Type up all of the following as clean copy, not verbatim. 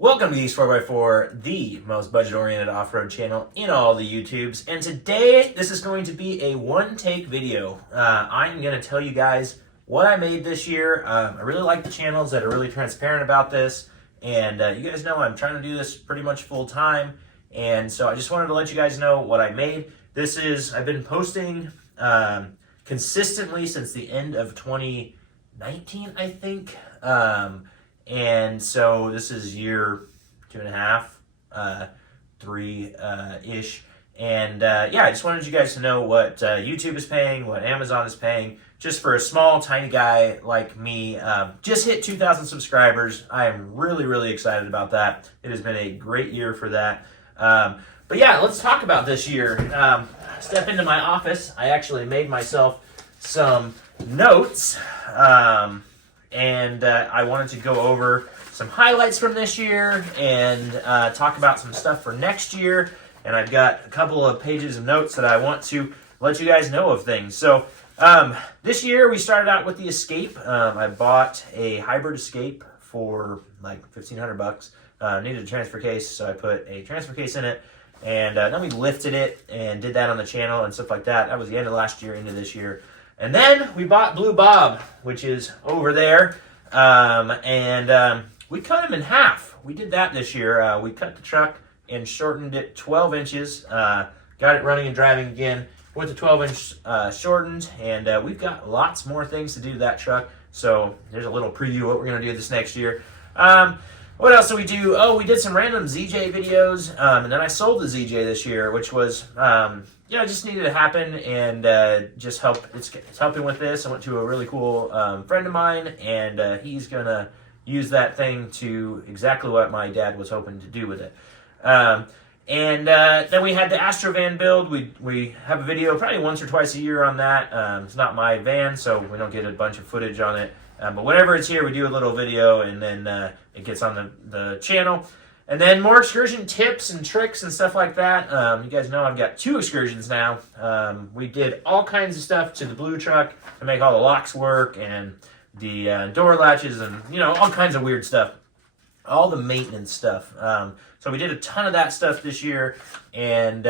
Welcome to the East 4x4, the most budget-oriented off-road channel in all the YouTubes. And today, this is going to be a one-take video. I'm going to tell you guys what I made this year. I really like the channels that are really transparent about this. And you guys know I'm trying to do this pretty much full-time. And so I just wanted to let you guys know what I made. I've been posting consistently since the end of 2019, I think. And so this is year 2.5, 3-ish. And yeah, I just wanted you guys to know what YouTube is paying, what Amazon is paying, just for a small, tiny guy like me. Just hit 2,000 subscribers. I am really, really excited about that. It has been a great year for that. But yeah, let's talk about this year. Step into my office. I actually made myself some notes. And I wanted to go over some highlights from this year and talk about some stuff for next year. And I've got a couple of pages of notes that I want to let you guys know of things. So this year we started out with the Escape. I bought a hybrid Escape for like $1,500. Needed a transfer case, so I put a transfer case in it. And then we lifted it and did that on the channel and stuff like that. That was the end of last year into this year. And then we bought Blue Bob, which is over there, and we cut him in half. We did that this year. We cut the truck and shortened it 12 inches, got it running and driving again with the 12-inch shortened, and we've got lots more things to do to that truck. So there's a little preview of what we're going to do this next year. What else did we do? Oh, we did some random ZJ videos, and then I sold the ZJ this year, which was... just needed to happen and just help. It's helping with this. I went to a really cool friend of mine, and he's going to use that thing to exactly what my dad was hoping to do with it. And then we had the Astrovan build. We have a video probably once or twice a year on that. It's not my van, so we don't get a bunch of footage on it. But whenever it's here, we do a little video, and then it gets on the channel. And then more excursion tips and tricks and stuff like that. You guys know I've got 2 excursions now. We did all kinds of stuff to the blue truck to make all the locks work and the door latches and, all kinds of weird stuff. All the maintenance stuff. So we did a ton of that stuff this year. And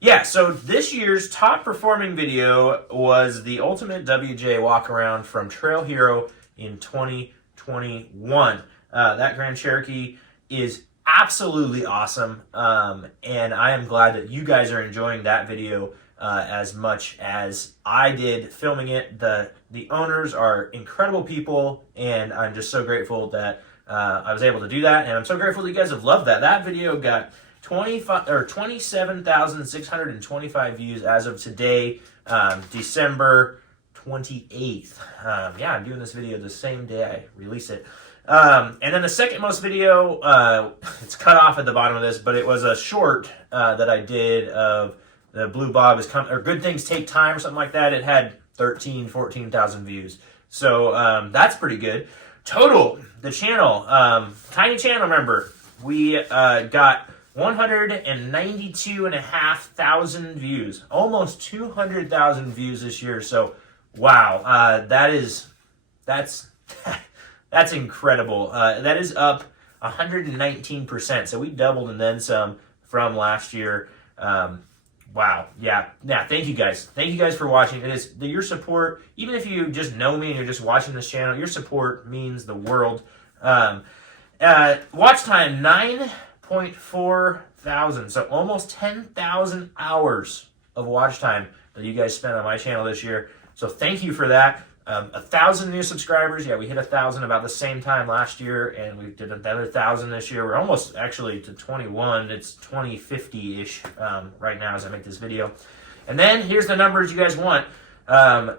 yeah, so this year's top performing video was the Ultimate WJ walk around from Trail Hero in 2021. That Grand Cherokee is absolutely awesome, and I am glad that you guys are enjoying that video as much as I did filming it. The owners are incredible people, and I'm just so grateful that I was able to do that, and I'm so grateful that you guys have loved that. That video got 27,625 views as of today, December 28th. Yeah, I'm doing this video the same day I release it. And then the second most video, it's cut off at the bottom of this, but it was a short that I did of the Blue Bob is coming, or Good Things Take Time or something like that. It had 14,000 views. So that's pretty good. Total, the channel, tiny channel, remember, we got 192,500 views, almost 200,000 views this year. So wow, that's incredible. That is up 119%. So we doubled and then some from last year. Wow. Yeah. Thank you guys. Thank you guys for watching. It is your support. Even if you just know me and you're just watching this channel, your support means the world. Watch time 9.4 thousand. So almost 10,000 hours of watch time that you guys spent on my channel this year. So thank you for that. 1,000 new subscribers. Yeah, we hit 1,000 about the same time last year, and we did another 1,000 this year. We're almost actually to 21. It's 2050-ish right now as I make this video. And then here's the numbers you guys want. The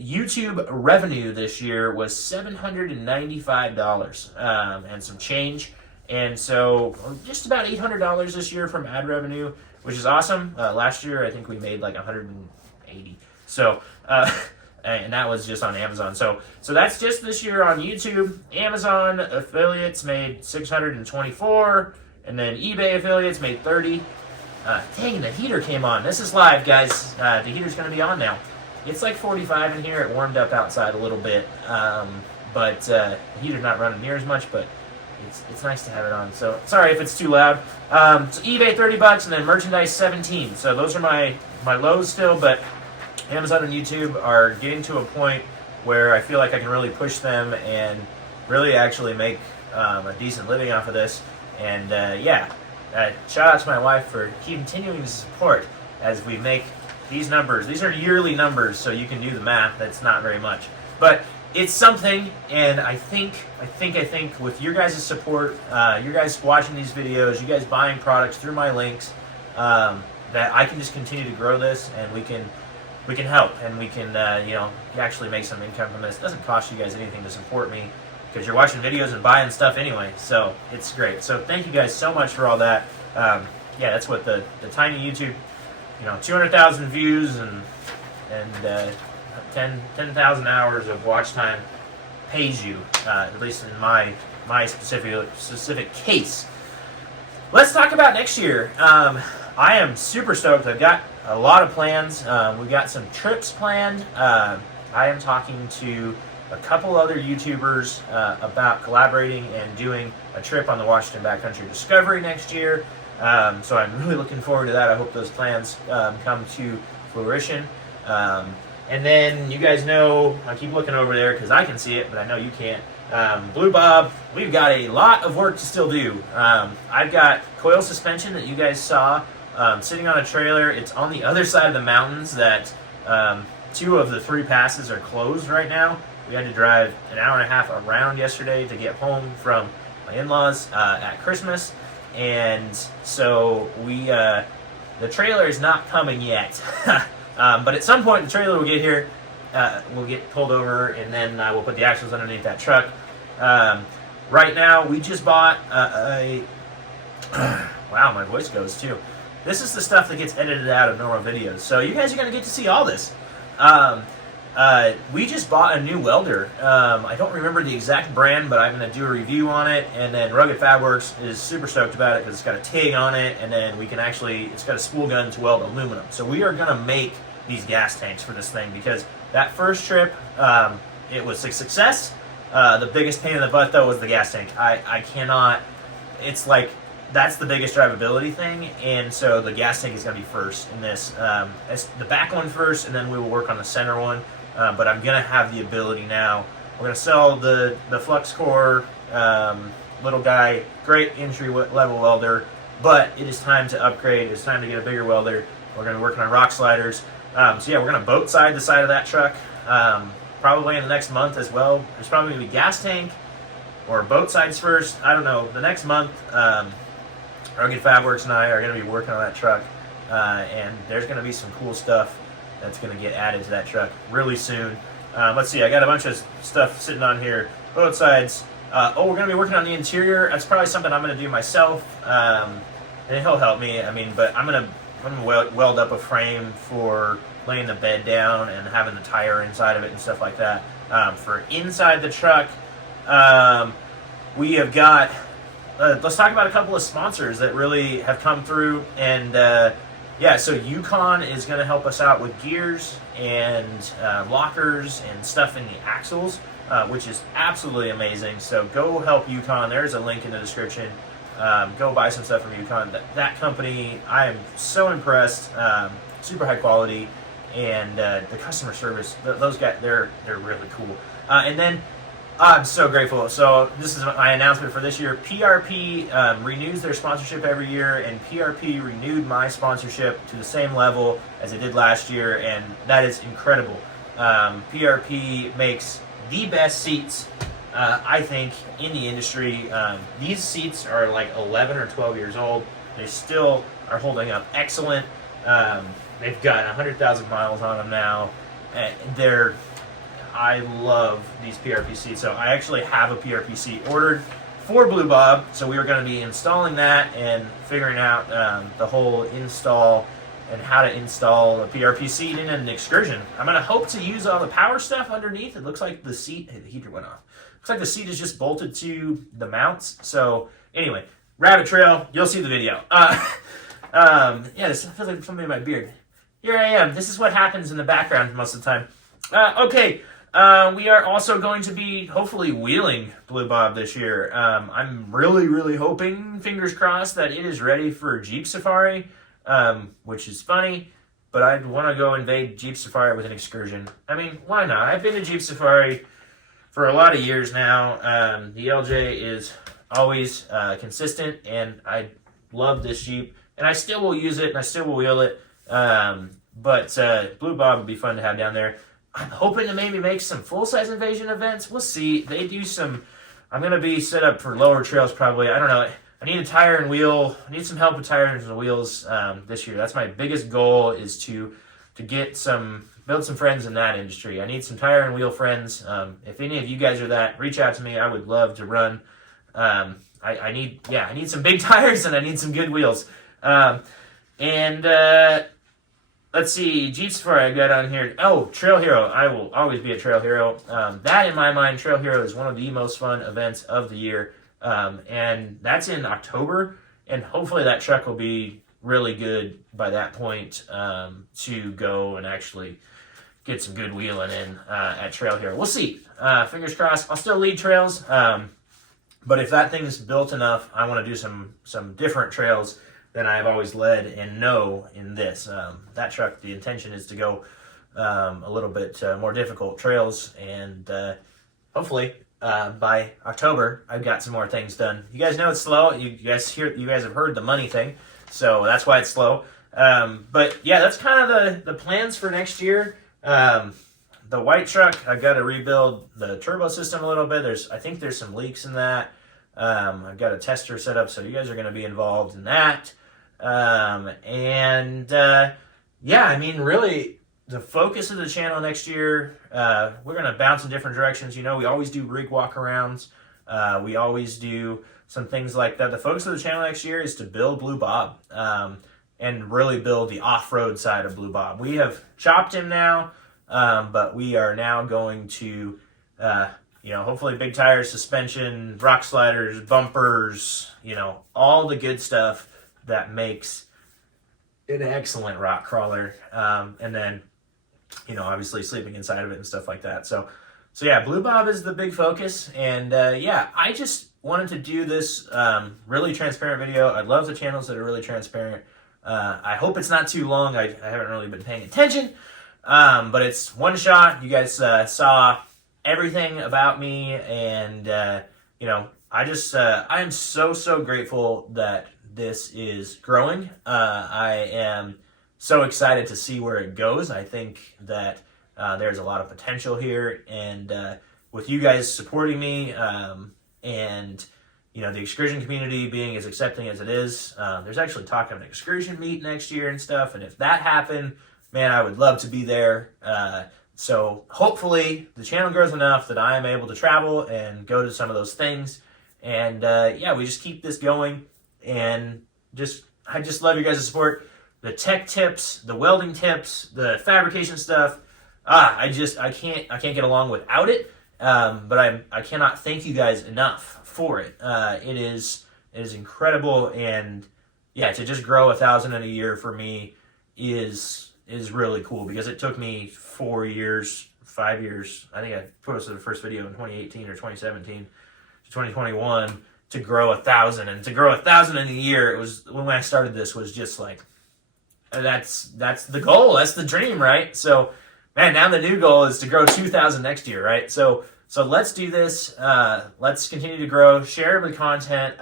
YouTube revenue this year was $795 and some change. And so just about $800 this year from ad revenue, which is awesome. Last year, I think we made like 180. So... and that was just on Amazon. So that's just this year on YouTube. Amazon affiliates made 624, and then eBay affiliates made 30. Dang, the heater came on. This is live, guys. The heater's going to be on now. It's like 45 in here. It warmed up outside a little bit, but the heater's not running near as much, but it's nice to have it on. So sorry if it's too loud. So eBay $30 and then merchandise 17. So those are my lows still, but Amazon and YouTube are getting to a point where I feel like I can really push them and really actually make a decent living off of this. And shout out to my wife for continuing to support as we make these numbers. These are yearly numbers, so you can do the math. That's not very much, but it's something. And I think with your guys' support, you guys watching these videos, you guys buying products through my links, that I can just continue to grow this, and we can help, and we can actually make some income from this. It doesn't cost you guys anything to support me, because you're watching videos and buying stuff anyway, so it's great. So thank you guys so much for all that. That's what the tiny YouTube, 200,000 views and 10,000 hours of watch time pays you, at least in my specific case. Let's talk about next year. I am super stoked. I've got a lot of plans. We've got some trips planned. I am talking to a couple other YouTubers about collaborating and doing a trip on the Washington Backcountry Discovery next year. So I'm really looking forward to that. I hope those plans come to fruition. And then you guys know, I keep looking over there because I can see it, but I know you can't. Blue Bob, we've got a lot of work to still do. I've got coil suspension that you guys saw sitting on a trailer. It's on the other side of the mountains that 2 of the 3 passes are closed right now. We had to drive an hour and a half around yesterday to get home from my in-laws at Christmas. And so the trailer is not coming yet. But at some point the trailer will get here, we'll get pulled over, and then we'll put the axles underneath that truck. Right now, we just bought wow, my voice goes too. This is the stuff that gets edited out of normal videos, so you guys are going to get to see all this. We just bought a new welder. I don't remember the exact brand, but I'm going to do a review on it, and then Rugged Fab Works is super stoked about it because it's got a TIG on it, and then it's got a spool gun to weld aluminum. So we are going to make these gas tanks for this thing, because that first trip, it was a success. The biggest pain in the butt, though, was the gas tank. I cannot, it's like, that's the biggest drivability thing, and so the gas tank is going to be first in this. It's the back one first, and then we will work on the center one. But I'm going to have the ability now. We're going to sell the Flux Core little guy, great entry level welder, but it is time to upgrade. It's time to get a bigger welder. We're going to be working on rock sliders. We're going to boat side the side of that truck probably in the next month as well. There's probably going to be gas tank or boat sides first. I don't know. The next month, Rugged Fab Works and I are going to be working on that truck, and there's going to be some cool stuff that's going to get added to that truck really soon. Let's see, I got a bunch of stuff sitting on here. Both sides. We're going to be working on the interior. That's probably something I'm going to do myself, and he'll help me. But I'm going to weld up a frame for laying the bed down and having the tire inside of it and stuff like that. For inside the truck, we have got... let's talk about a couple of sponsors that really have come through, and so Yukon is going to help us out with gears and lockers and stuff in the axles, which is absolutely amazing. So go help Yukon. There's a link in the description. Go buy some stuff from Yukon. That company, I am so impressed. Super high quality, and the customer service. Those guys, they're really cool. And then I'm so grateful. So this is my announcement for this year. PRP renews their sponsorship every year, and PRP renewed my sponsorship to the same level as it did last year, and that is incredible. PRP makes the best seats, I think, in the industry. These seats are like 11 or 12 years old. They still are holding up excellent. They've got 100,000 miles on them now. I love these PRP seats. So I actually have a PRP seat ordered for Blue Bob. So we are going to be installing that and figuring out the whole install and how to install a PRP seat in an excursion. I'm going to hope to use all the power stuff underneath. It looks like the seat, the heater went off. Looks like the seat is just bolted to the mounts. So anyway, rabbit trail, you'll see the video. This feels like something in my beard. Here I am. This is what happens in the background most of the time. Okay. We are also going to be hopefully wheeling Blue Bob this year. I'm really hoping, fingers crossed, that it is ready for Jeep Safari, which is funny, but I'd want to go invade Jeep Safari with an excursion. I mean, why not? I've been to Jeep Safari for a lot of years now. The LJ is always consistent, and I love this Jeep, and I still will use it, and I still will wheel it. But Blue Bob would be fun to have down there. I'm hoping to maybe make some full-size invasion events. We'll see. They do some... I'm going to be set up for lower trails probably. I don't know. I need a tire and wheel. I need some help with tires and wheels this year. That's my biggest goal, is to get build some friends in that industry. I need some tire and wheel friends. If any of you guys are that, reach out to me. I would love to run. I need some big tires and I need some good wheels. Let's see, Jeep Safari I got on here. Oh, Trail Hero. I will always be a Trail Hero. That, in my mind, Trail Hero is one of the most fun events of the year. And that's in October. And hopefully that truck will be really good by that point to go and actually get some good wheeling in at Trail Hero. We'll see. Fingers crossed. I'll still lead trails. But if that thing's built enough, I want to do some different trails than I've always led and know in this. That truck, the intention is to go a little bit more difficult trails, and hopefully by October I've got some more things done. You guys know it's slow. You guys have heard the money thing, so that's why it's slow. But yeah, that's kind of the plans for next year. The white truck, I've got to rebuild the turbo system a little bit. I think there's some leaks in that. I've got a tester set up, so you guys are going to be involved in that. Yeah, I mean, really, the focus of the channel next year, we're going to bounce in different directions. You know, we always do rig walk-arounds. We always do some things like that. The focus of the channel next year is to build Blue Bob, and really build the off-road side of Blue Bob. We have chopped him now, but we are now going to, hopefully big tires, suspension, rock sliders, bumpers, all the good stuff that makes an excellent rock crawler. And then, obviously sleeping inside of it and stuff like that. So yeah, Blue Bob is the big focus. And I just wanted to do this really transparent video. I love the channels that are really transparent. I hope it's not too long. I haven't really been paying attention. But it's one shot. You guys saw everything about me. And, I am so grateful that this is growing. I am so excited to see where it goes. I think that there's a lot of potential here, and with you guys supporting me, and the excursion community being as accepting as it is, there's actually talk of an excursion meet next year and stuff. And if that happened, man, I would love to be there. So hopefully the channel grows enough that I am able to travel and go to some of those things. And we just keep this going. And I just love your guys' support. The tech tips, the welding tips, the fabrication stuff. I can't get along without it. But I cannot thank you guys enough for it. It is incredible, and to just grow 1,000 in a year for me is really cool, because it took me 5 years. I think I posted the first video in 2018 or 2017 to 2021 to grow 1,000, and to grow 1,000 in a year. It was, when I started this, was just like, that's the goal. That's the dream, right? So, man, now the new goal is to grow 2,000 next year, right? So let's do this. Let's continue to grow, share the content,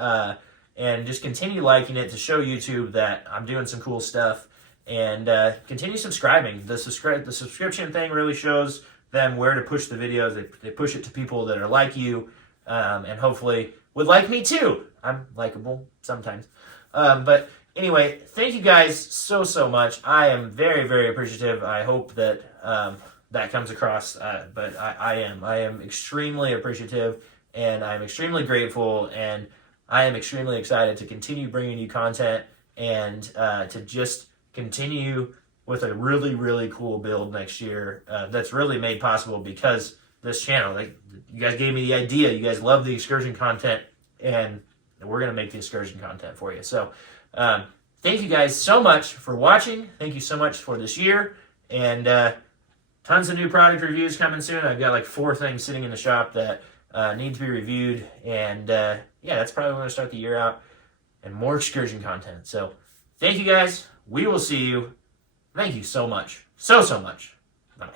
and just continue liking it to show YouTube that I'm doing some cool stuff. And continue subscribing. The subscription thing really shows them where to push the videos. They push it to people that are like you, and hopefully would like me too. I'm likable sometimes. But anyway, thank you guys so much. I am very appreciative. I hope that that comes across. But I am extremely appreciative, and I'm extremely grateful, and I am extremely excited to continue bringing you content, and to just continue with a really cool build next year. That's really made possible because this channel. You guys gave me the idea. You guys love the excursion content, and we're going to make the excursion content for you. So thank you guys so much for watching. Thank you so much for this year, and tons of new product reviews coming soon. I've got like 4 things sitting in the shop that need to be reviewed. And yeah, that's probably when I start the year out. And more excursion content. So thank you guys. We will see you. Thank you so much. So much. Bye.